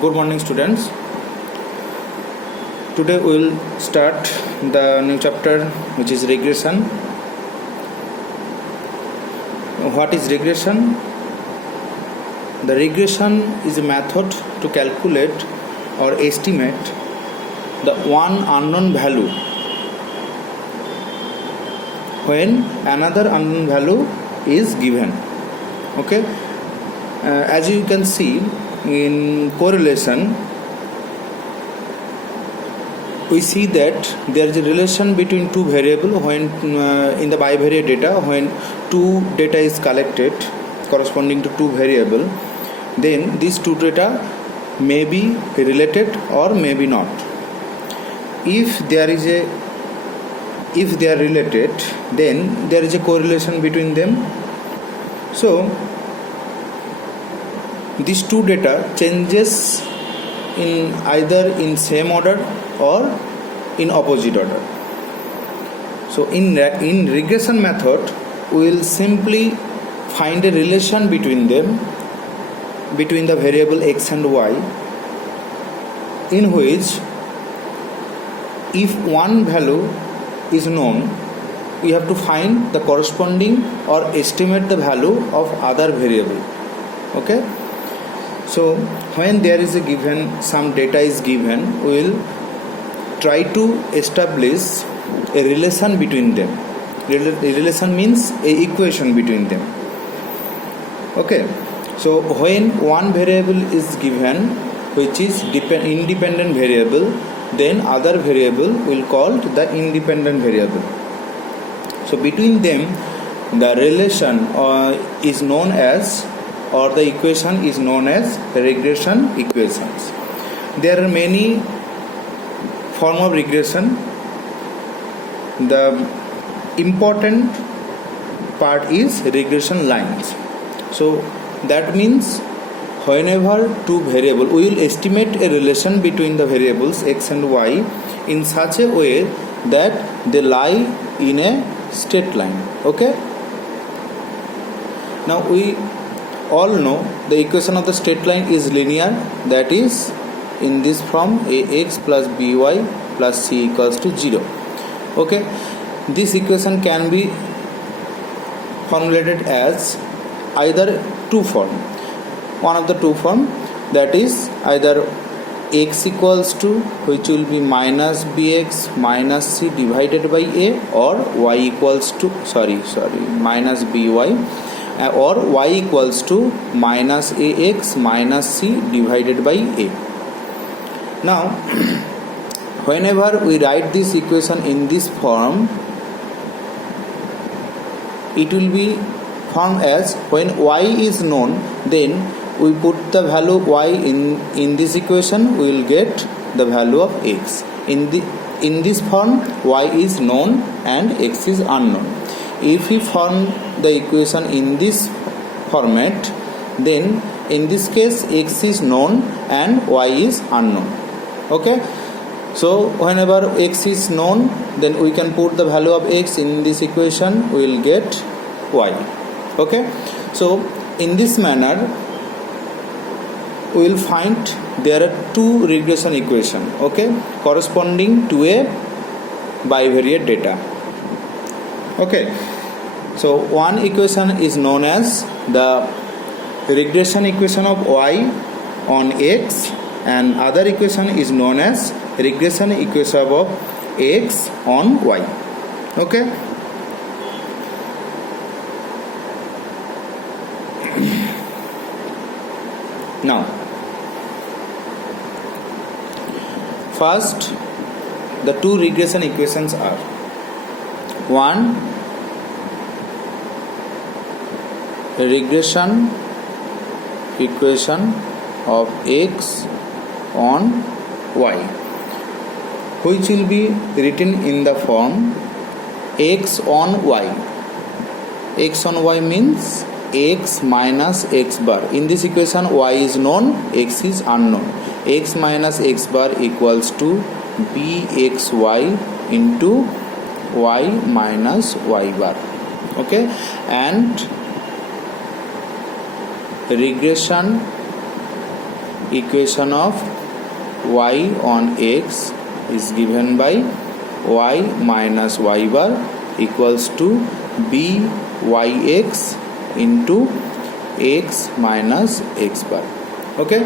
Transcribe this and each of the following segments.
Good morning, students. Today we will start the new chapter, which is regression. What is regression? The regression is a method to calculate or estimate the one unknown value when another unknown value is given. Okay, as you can see in correlation, we see that there is a relation between two variables when in the bivariate data, when two data is collected corresponding to two variables, then these two data may be related or may be not. If they are related, then there is a correlation between them. So these two data changes in either in same order or in opposite order. So in regression method, we will simply find a relation between them, between the variable x and y, in which if one value is known, we have to find the corresponding or estimate the value of other variable. Okay, so when there is a given, some data is given, we will try to establish a relation between them. Relation means a equation between them. Okay, so when one variable is given which is independent variable, then other variable will called the independent variable. So between them the relation is known as, or the equation is known as regression equations. There are many forms of regression. The important part is regression lines. So that means whenever two variables, we will estimate a relation between the variables x and y in such a way that they lie in a straight line. Okay, now we all know the equation of the straight line is linear, that is in this form ax plus by plus c equals to 0. Okay, this equation can be formulated as either two form. One of the two form, that is either x equals to, which will be minus bx minus c divided by a, or y equals to minus by, or y equals to minus ax minus c divided by a. Now whenever we write this equation in this form, it will be formed as, when y is known, then we put the value y in this equation, we will get the value of x. In this form, y is known and x is unknown. If we form the equation in this format, then in this case x is known and y is unknown. Okay, so whenever x is known, then we can put the value of x in this equation, we will get y. Okay, so in this manner we will find there are two regression equations, okay, corresponding to a bivariate data. Okay, so one equation is known as the regression equation of y on x, and other equation is known as regression equation of x on y. Okay, now first, the two regression equations are: one, regression equation of x on y, which will be written in the form x on y. X on y means x minus x bar. In this equation, y is known, x is unknown. X minus x bar equals to bxy into y minus y bar. Okay, and regression equation of y on x is given by y minus y bar equals to byx into x minus x bar. Okay,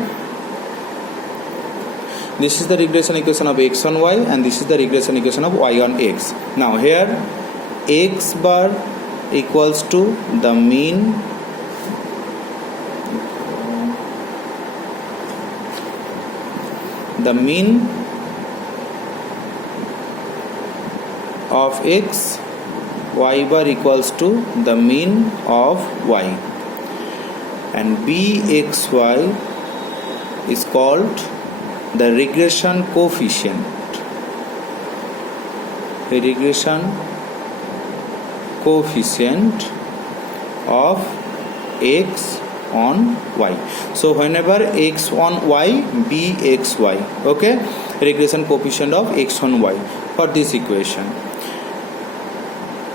this is the regression equation of x on y, and this is the regression equation of y on x. Now here x bar equals to the mean of x, y bar equals to the mean of y, and bxy is called the regression coefficient. The regression coefficient of x on y. So whenever x on y, bxy. Okay, regression coefficient of x on y for this equation.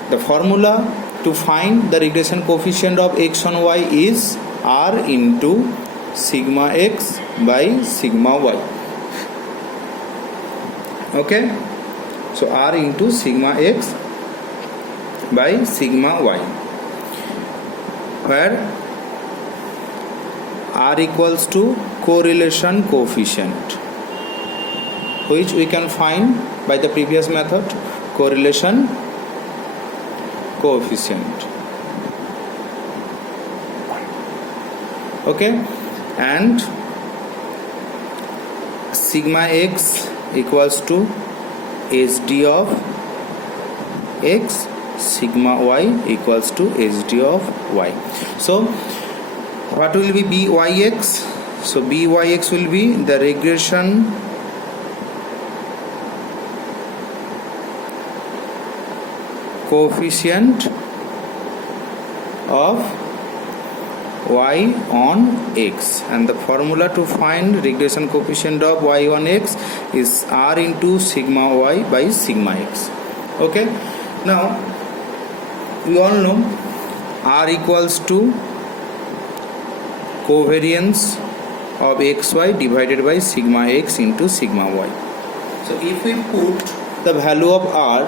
The formula to find the regression coefficient of x on y is r into sigma x by sigma y. Okay, so r into sigma x by sigma y, where r equals to correlation coefficient, which we can find by the previous method, correlation coefficient. Okay, and sigma x equals to SD of x, sigma y equals to SD of y. So what will be byx? So byx will be the regression coefficient of y on x, and the formula to find regression coefficient of y on x is r into sigma y by sigma x. Okay, now we all know r equals to covariance of xy divided by sigma x into sigma y. So if we put the value of r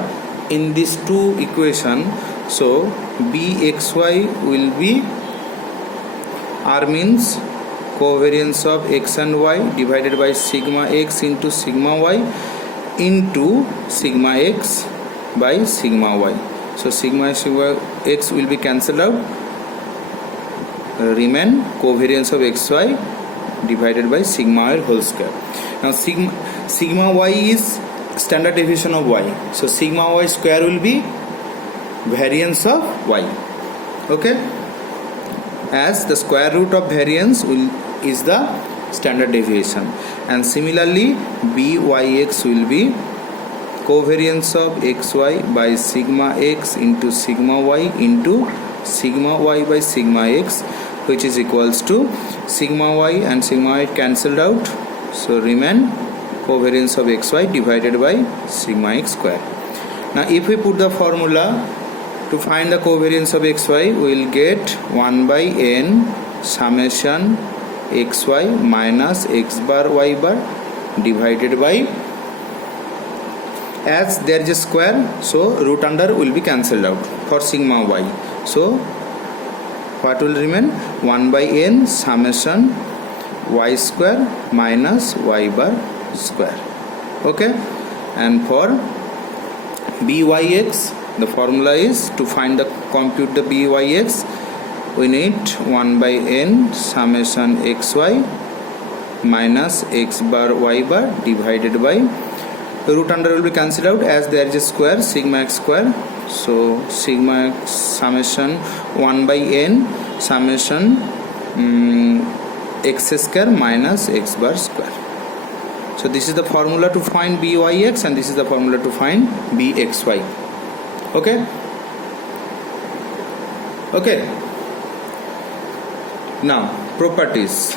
in these two equations, so bxy will be, r means covariance of x and y divided by sigma x into sigma y into sigma x by sigma y. So sigma x will be cancelled out, remain covariance of xy divided by sigma y whole square. Now sigma y is standard deviation of y, so sigma y square will be variance of y. Okay, as the square root of variance is the standard deviation, and similarly byx will be covariance of xy by sigma x into sigma y into sigma y by sigma x, which is equals to sigma y and sigma y cancelled out, so remain covariance of xy divided by sigma x square. Now if we put the formula to find the covariance of xy, we will get 1 by n summation xy minus x bar y bar divided by, as there is a square, so root under will be cancelled out for sigma y. So what will remain? 1 by n summation y square minus y bar square. Okay, and for byx, the formula is to find the compute the byx, we need 1 by n summation xy minus x bar y bar divided by, root under will be cancelled out as there is a square, sigma x square, so sigma x summation 1 by n summation x square minus x bar square. So this is the formula to find byx, and this is the formula to find bxy. Okay, okay. Now properties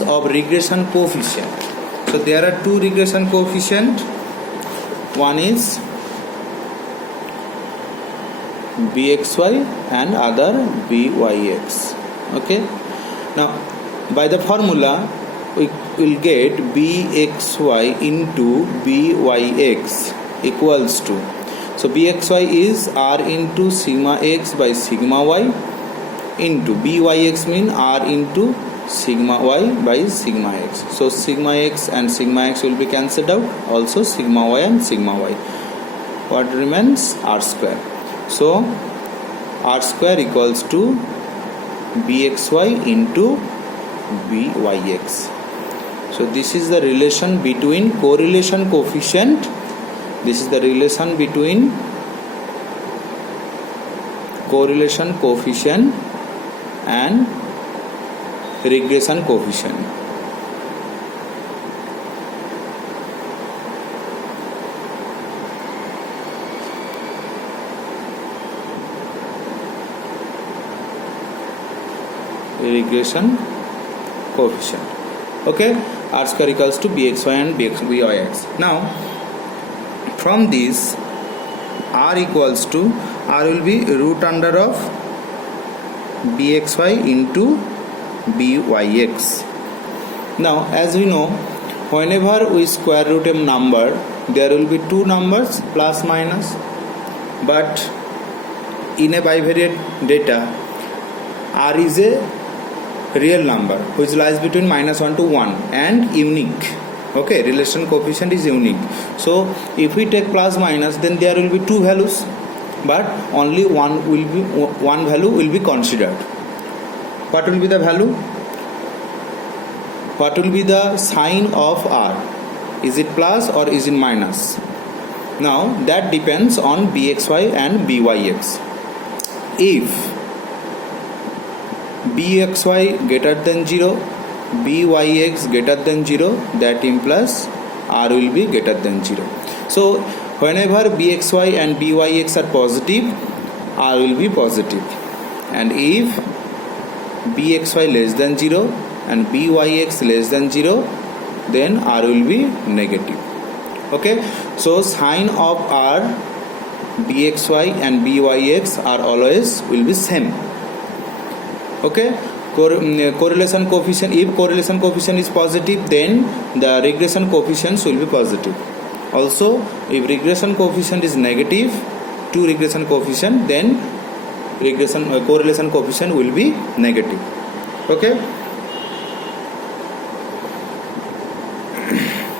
of regression coefficient. So there are two regression coefficient, one is bxy and other byx. Okay, now by the formula we will get bxy into byx equals to, so bxy is r into sigma x by sigma y into byx mean r into sigma y by sigma x. So sigma x and sigma x will be cancelled out, also sigma y and sigma y. What remains? R square. So r square equals to bxy into byx. So this is the relation between correlation coefficient. This is the relation between correlation coefficient and regression coefficient. Regression coefficient. Okay, r square equals to bxy and byx. Now from this r equals to, r will be root under of bxy into byx. Now as we know, whenever we square root a number, there will be two numbers plus minus, but in a bivariate data r is a real number which lies between -1 to 1 and unique. Okay, relation coefficient is unique. So if we take plus minus, then there will be two values, but only one value will be considered. What will be the value? What will be the sign of r? Is it plus or is it minus? Now that depends on bxy and byx. If bxy greater than 0, byx greater than 0, that implies r will be greater than 0. So whenever bxy and byx are positive, r will be positive, and if bxy less than 0 and byx less than 0, then r will be negative. Okay, so sign of r, bxy and byx are always will be same. Okay, correlation coefficient, if correlation coefficient is positive, then the regression coefficients will be positive. Also if regression coefficient is negative, two regression coefficient, then correlation coefficient will be negative. Okay,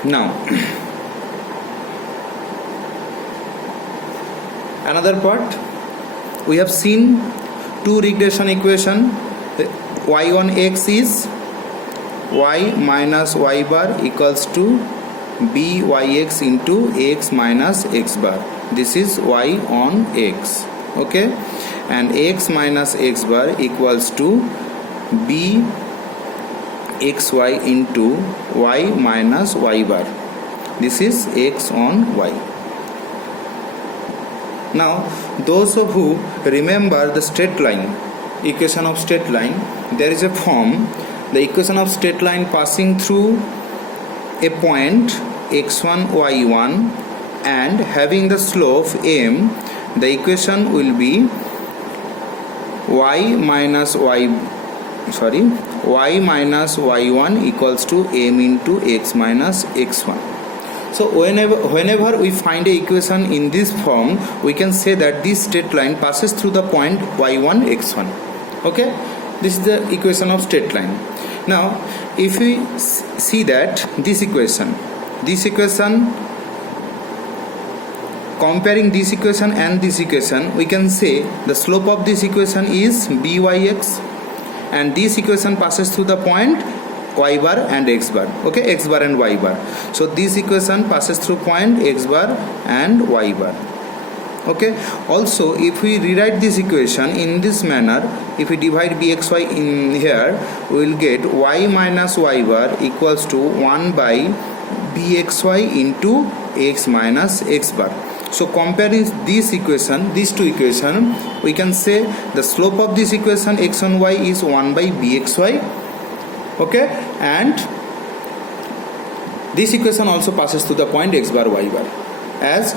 now another part, we have seen two regression equation. y1x is y minus y bar equals to byx into x minus x bar. This is y on x. Okay, and x minus x bar equals to bxy into y minus y bar. This is x on y. Now those who remember the straight line, equation of straight line, there is a form, the equation of straight line passing through a point x1 y1 and having the slope m, the equation will be y minus y1 equals to m into x minus x1. So whenever we find a equation in this form, we can say that this straight line passes through the point y1 x1. Okay, this is the equation of straight line. Now if we see that this equation, comparing this equation and this equation, we can say the slope of this equation is byx, and this equation passes through the point y bar and x bar. Okay, x bar and y bar. So this equation passes through point x bar and y bar. Okay, also if we rewrite this equation in this manner, if we divide bxy in here, we will get y minus y bar equals to 1 by bxy into x minus x bar. So comparing this equation, these two equation, we can say the slope of this equation x and y is 1 by bxy. Okay, and this equation also passes through the point x bar y bar, as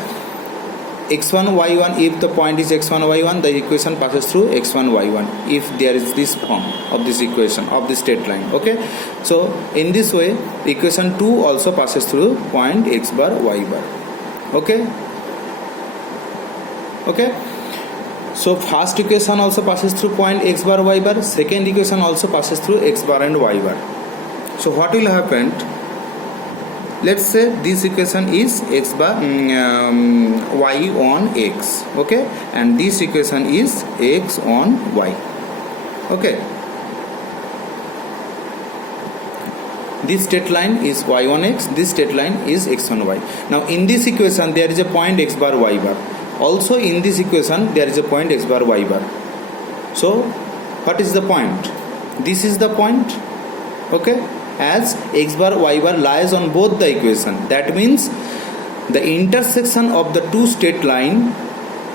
x1 y1, if the point is x1 y1, the equation passes through x1 y1 if there is this form of this equation of this straight line. Okay, so in this way equation 2 also passes through point x bar y bar. Okay, so first equation also passes through point x bar y bar, second equation also passes through x bar and y bar. So what will happen? Let's say this equation is x bar y on x, okay, and this equation is x on y. Okay, this straight line is y on x, this straight line is x on y. Now in this equation there is a point x bar y bar, also in this equation there is a point x bar y bar. So what is the point? This is the point. Okay, as x bar y bar lies on both the equation, that means the intersection of the two straight line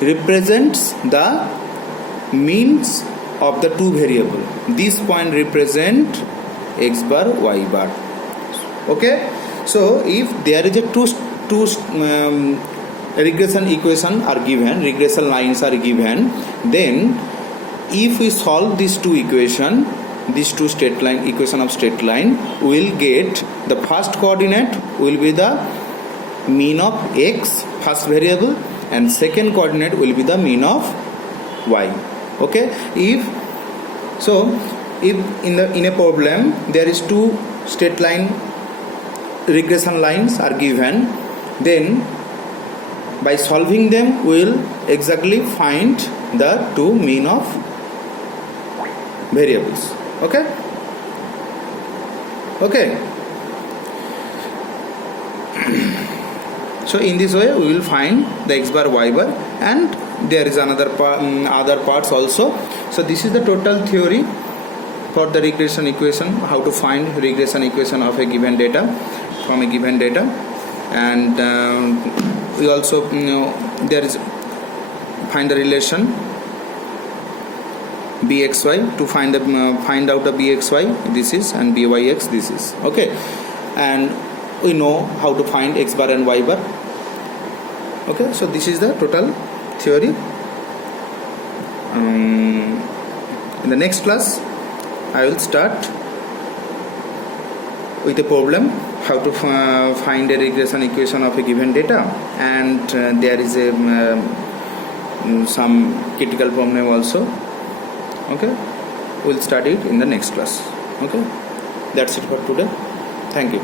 represents the means of the two variable. This point represent x bar y bar. Okay, so if there is a two regression equation are given, regression lines are given, then if we solve these two equation, these two straight line equation of straight line, we will get the first coordinate will be the mean of x, first variable, and second coordinate will be the mean of y. Okay, if in a problem there is two straight line regression lines are given, then by solving them we will exactly find the two mean of variables. Okay, so in this way we will find the x bar y bar, and there is another other parts also. So this is the total theory for the regression equation, how to find regression equation of a given data from a given data. And we also there is find the relation bxy to find out the bxy, this is, and byx, this is. Okay, and we know how to find x bar and y bar. Okay, so this is the total theory. In the next class I will start with a problem, how to find a regression equation of a given data, and there is a some critical problem also. Okay, we'll study it in the next class. Okay, that's it for today. Thank you.